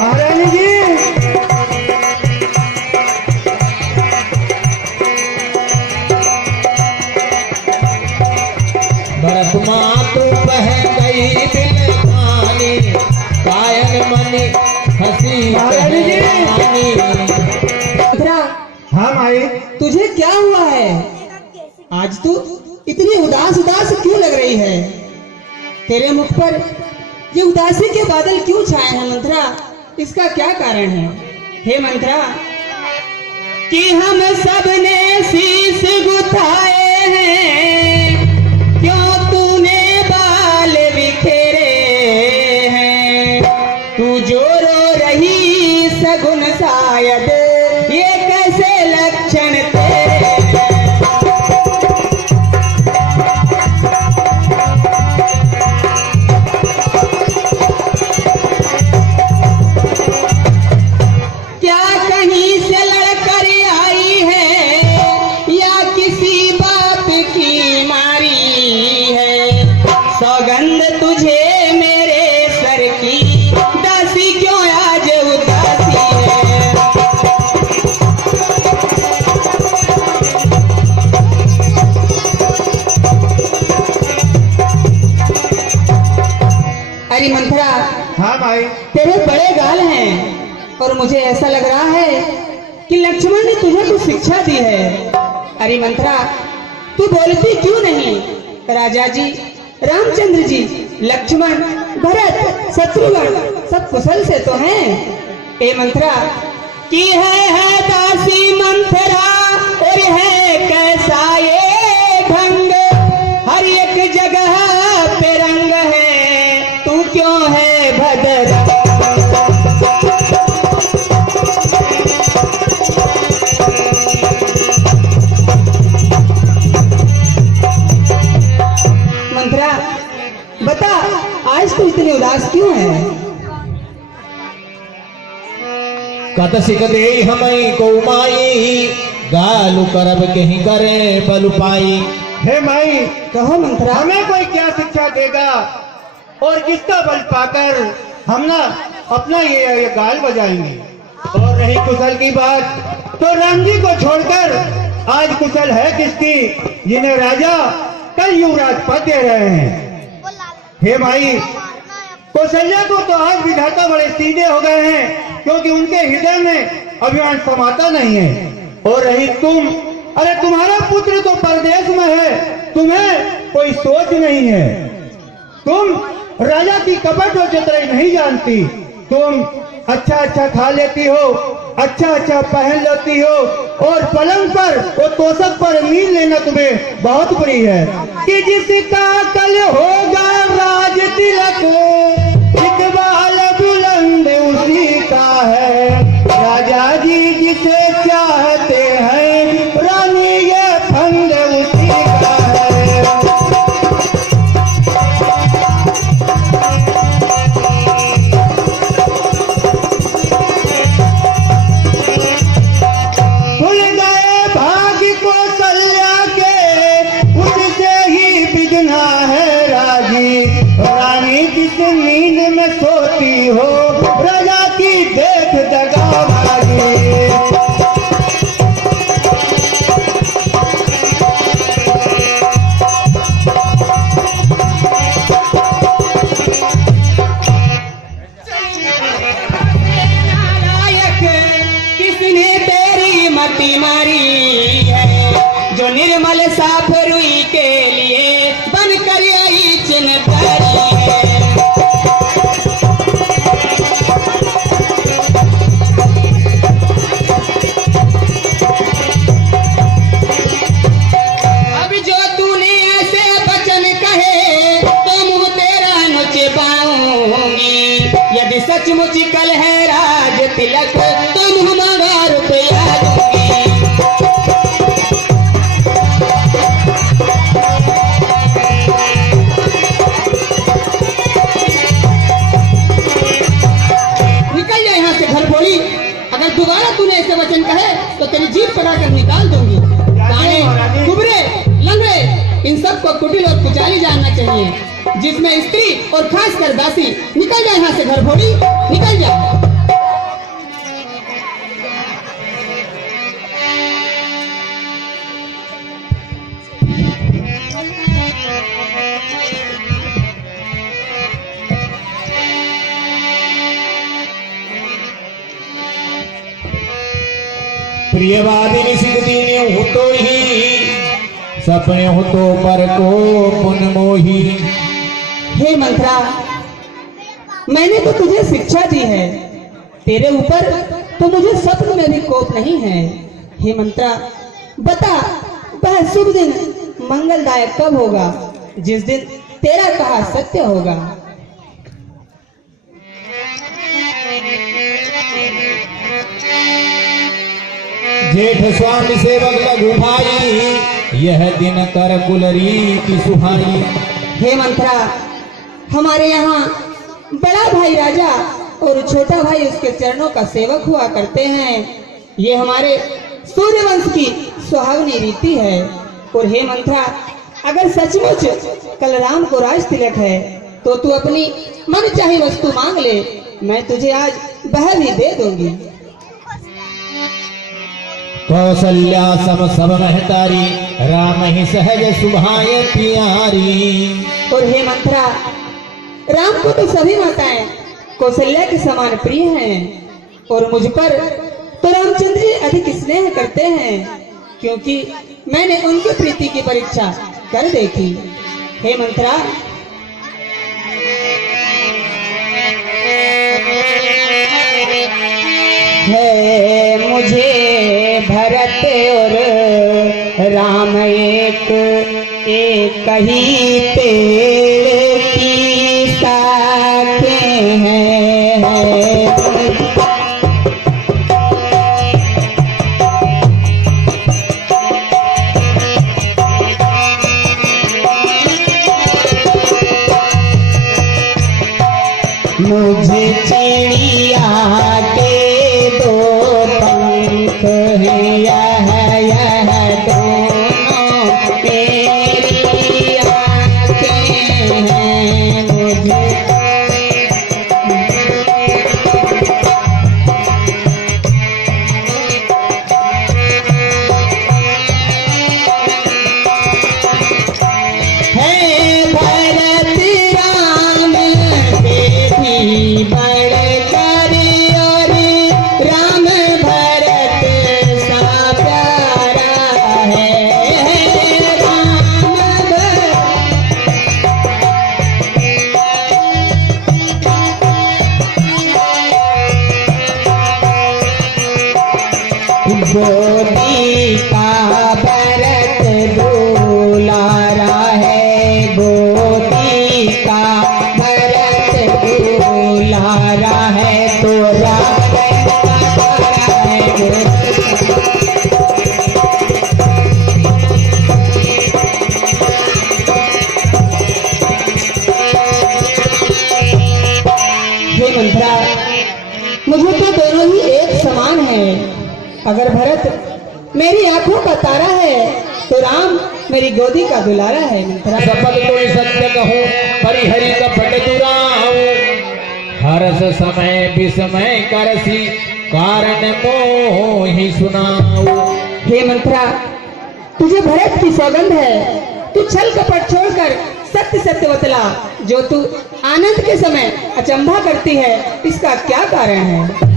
महारानी जी। भरत मातु कह गई दिल खानी, कायन मनी हंसी महारानी जी। हाँ माई, तुझे क्या हुआ है? आज तू इतनी उदास उदास क्यों लग रही है? तेरे मुख पर ये उदासी के बादल क्यों छाए हैं मंत्रा? इसका क्या कारण है? हे मंत्रा, कि हम सब ने शीश गुथाए हैं, क्यों तूने बाल बिखेरे हैं? तू जो रो रही सगुन शायद, ये कैसे लक्षण तेरे? क्या कहीं से लड़कर आई है या किसी बात की मारी है? सौगंध तुझे मेरे सर की, दासी क्यों आज उदासी है? अरे मंथरा, हाँ माई। तेरे बड़े गाल हैं और मुझे ऐसा लग रहा है कि लक्ष्मण ने तुझे कुछ शिक्षा दी है। अरे मंथरा, तू बोलती क्यों नहीं? राजा जी, रामचंद्र जी, लक्ष्मण, भरत, शत्रुघ्न सब कुशल से तो हैं। ए मंथरा, की है दासी मंथरा, और है कैसा ये ढंग? हर एक जगह पे रंग है, तू क्यों है भद्र? मंथरा, बता, आज तू इतनी उदास क्यों है? कत सिक दे हमें को माई, गालू करब कहीं करे बल पाई। हे माई, कहो मंथरा। हमें कोई क्या शिक्षा देगा और किसका बल पाकर हम ना अपना ये गाल बजाएंगे? और रही कुशल की बात, तो राम जी को छोड़कर आज कुशल है किसकी, जिन्हें राजा कल युवराज पद दे रहे हैं? हे माई, कौशल्या को तो आज विधाता बड़े सीधे हो गए हैं, क्योंकि उनके हृदय में अभिमान समाता नहीं है। और रही तुम, अरे तुम्हारा पुत्र तो परदेश में है, तुम्हें कोई सोच नहीं है। तुम राजा की कपट और चतुराई नहीं जानती। तुम अच्छा अच्छा खा लेती हो, अच्छा अच्छा पहन लेती हो, और पलंग पर और तोशक पर नींद लेना तुम्हें बहुत बुरी है। कि जिसका कल होगा राज तिलक, इकबाल बुलंद उसी का है। राजा जी जिसे चाहते हैं, रानी ये फंद उसी का है। भूल गए भाग्य को कल्या के, उससे ही बिगना है राजी। रानी जिस नींद में सोती हो, राजा की देख दगाबाजी। नालायक, किसने तेरी मति मारी है? जो निर्मल साफ रुई के लिए बनकर आई चिन्हकारी है। अब जो तूने ऐसे वचन कहे, तो मुंह तेरा नुचबाऊंगी। यदि सचमुच कल है राज तिलक, तो मुंह मांगा रुपया दूंगी। निकल जा यहाँ से घर भोली। अगर दोबारा तूने ऐसे वचन कहे तो तेरी जीभ कटा कर निकाल दूंगी। काने, कुबरे, लंगड़े, इन सबको कुटिल और कुचाली जानना चाहिए, जिसमें स्त्री और खासकर दासी। निकल जा यहाँ से घर भोली, निकल जा। प्रियवादिनी सिद्ध दीन हो तो ही सपने हो तो पर को पुन मोही। हे मंत्रा, मैंने तो तुझे शिक्षा दी है, तेरे ऊपर तो मुझे स्वप्न में भी कोप नहीं है। हे मंत्रा, बता वह शुभ दिन मंगलदायक कब होगा, जिस दिन तेरा कहा सत्य होगा। जेठ स्वामी सेवक लघु भाई, यह दिन कर कुलरी की सुहाई। हे मंत्रा, हमारे यहाँ बड़ा भाई राजा और छोटा भाई उसके चरणों का सेवक हुआ करते हैं। ये हमारे सूर्यवंश की सुहावनी रीति है। और हे मंत्रा, अगर सचमुच कल राम को राज तिलक है तो तू अपनी मन चाही वस्तु मांग ले, मैं तुझे आज वह भी दे दूंगी। कौशल्या सम सब महतारी, राम ही सहज सुभाय प्यारी। और हे मंत्रा, राम को तो सभी माताएं कौशल्या के समान प्रिय हैं, और मुझ पर तो रामचंद्र जी अधिक स्नेह करते हैं, क्योंकि मैंने उनकी प्रीति की परीक्षा कर देखी। हे मंत्रा, है मुझे भरत और राम एक ही पेड़ की शाखें हैं। मुझे चिड़िया के दो पंख हैं, यह दोनों मेरी आँखें हैं। मुझे है भरत राम से भी बढ़कर, और राम भरत सा प्यारा है। राम गोदी का भरत दुलारा है, गोदी का भरत दुलारा है, तो राम है। हे मंत्रा, मुझे तो दोनों ही एक समान है। अगर भरत मेरी आंखों का तारा है तो राम मेरी गोदी का दुलारा है। मंत्रा, सपद तो सत्य कहूँ, परिहरि कपट दुराऊं, हर्ष समय विस्मय करसी, कारण मोहि सुनाऊं। हे मंत्रा, तुझे भरत की सौगंध है, तू छल कपट छोड़कर सत्य सत्य बतला। जो तू आनंद के समय अचंभा करती है, इसका क्या कारण है?